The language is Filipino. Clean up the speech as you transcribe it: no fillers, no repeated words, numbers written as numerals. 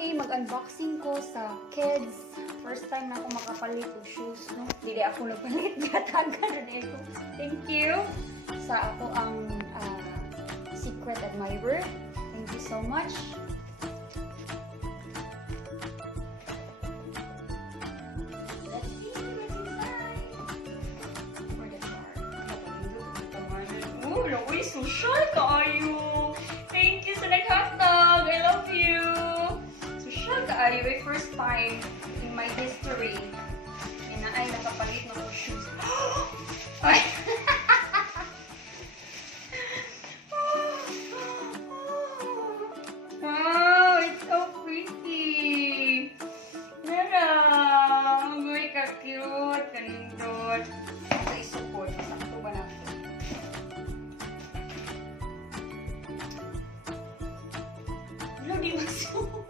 Okay, mag-unboxing ko sa Keds. First time na ako makapalit ng shoes, no? Hindi ako nagpalit. Gataga na ako. Thank you sa ako ang secret admirer. Thank you so much. Let's see what's inside. For the jar. Oh, uy, social kaayo. Thank you sa nag-hotdog. I love you. Social kaayo. First time in my history na ay nakapalit ng shoes. Ay! Wow, it's so pretty. Nara, uy, ka-cute, kanindot. Ito isupot. Sakto ba na ito? Lagi magsuot.